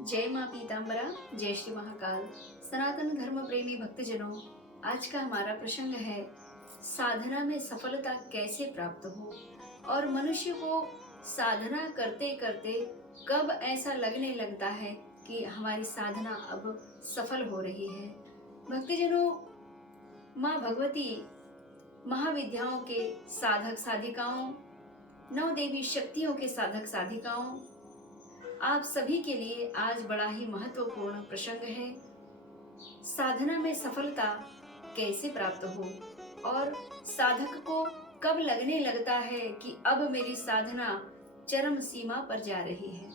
जय माँ पीताम्बरा, जय श्री महाकाल। सनातन धर्म प्रेमी भक्तजनों, आज का हमारा प्रसंग है साधना में सफलता कैसे प्राप्त हो। और मनुष्य को साधना करते करते कब ऐसा लगने लगता है कि हमारी साधना अब सफल हो रही है। भक्तजनों, माँ भगवती महाविद्याओं के साधक साधिकाओं, नौ देवी शक्तियों के साधक साधिकाओं, आप सभी के लिए आज बड़ा ही महत्वपूर्ण प्रसंग है। साधना में सफलता कैसे प्राप्त हो और साधक को कब लगने लगता है कि अब मेरी साधना चरम सीमा पर जा रही है।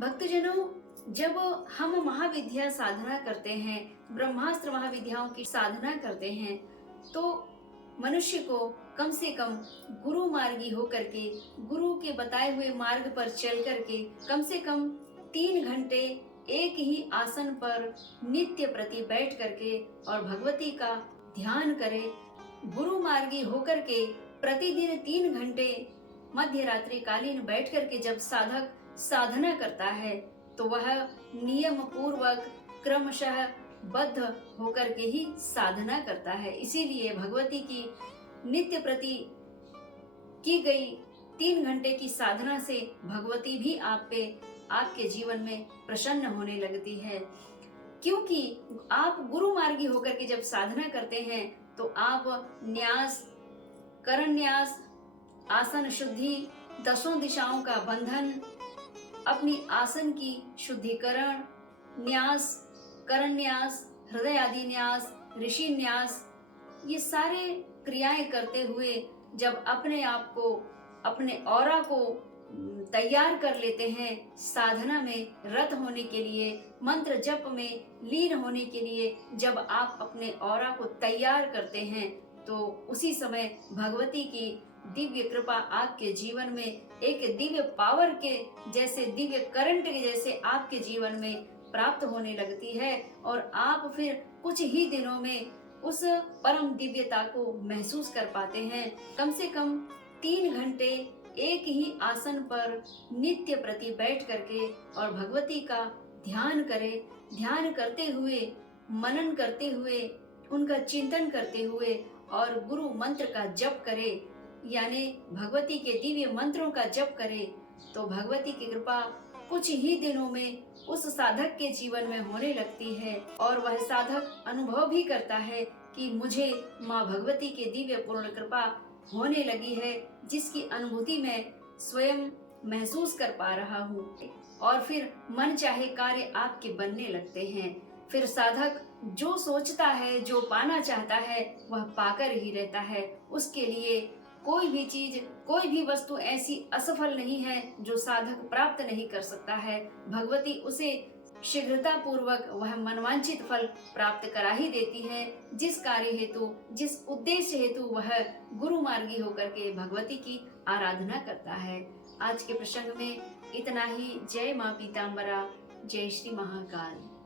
भक्तजनों, जब हम महाविद्या साधना करते हैं, ब्रह्मास्त्र महाविद्याओं की साधना करते हैं, तो मनुष्य को कम से कम गुरु मार्गी होकर के, गुरु के बताए हुए मार्ग पर चल करके कम से कम 3 घंटे एक ही आसन पर नित्य प्रति बैठ करके और भगवती का ध्यान करे। गुरु मार्गी होकर के प्रतिदिन 3 घंटे मध्य रात्रि कालीन बैठ करके जब साधक साधना करता है तो वह नियम पूर्वक क्रमशः बद्ध होकर के ही साधना करता है। इसीलिए भगवती की नित्य प्रति की गई 3 घंटे की साधना से भगवती भी आप पे, आपके जीवन में प्रसन्न होने लगती है। क्योंकि आप गुरु मार्गी होकर के जब साधना करते हैं तो आप न्यास, करण न्यास, आसन शुद्धि, 10 दिशाओं का बंधन, अपनी आसन की शुद्धिकरण, न्यास, करण न्यास, हृदय आदि न्यास, ऋषि न्यास, ये सारे क्रियाएं करते हुए जब अपने आप को, अपने ऑरा को तैयार कर लेते हैं साधना में रत होने के लिए, मंत्र जप में लीन होने के लिए, जब आप अपने ऑरा को तैयार करते हैं तो उसी समय भगवती की दिव्य कृपा आपके जीवन में एक दिव्य पावर के जैसे, दिव्य करंट के जैसे आपके जीवन में प्राप्त होने लगती है। और आप फिर कुछ ही दिनों में उस परम दिव्यता को महसूस कर पाते हैं। कम से कम 3 घंटे एक ही आसन पर नित्य प्रति बैठ करके और भगवती का ध्यान करें। ध्यान करते हुए, मनन करते हुए, उनका चिंतन करते हुए और गुरु मंत्र का जप करें, यानी भगवती के दिव्य मंत्रों का जप करें, तो भगवती की कृपा कुछ ही दिनों में उस साधक के जीवन में होने लगती है। और वह साधक अनुभव भी करता है कि मुझे माँ भगवती के दिव्य पूर्ण कृपा होने लगी है, जिसकी अनुभूति मैं स्वयं महसूस कर पा रहा हूँ। और फिर मन चाहे कार्य आपके बनने लगते हैं। फिर साधक जो सोचता है, जो पाना चाहता है, वह पाकर ही रहता है। उसके लिए कोई भी चीज, कोई भी वस्तु ऐसी असफल नहीं है जो साधक प्राप्त नहीं कर सकता है। भगवती उसे शीघ्रता पूर्वक वह मनवांछित फल प्राप्त करा ही देती है, जिस कार्य हेतु, जिस उद्देश्य हेतु वह गुरु मार्गी होकर के भगवती की आराधना करता है। आज के प्रसंग में इतना ही। जय माँ पीताम्बरा, जय श्री महाकाल।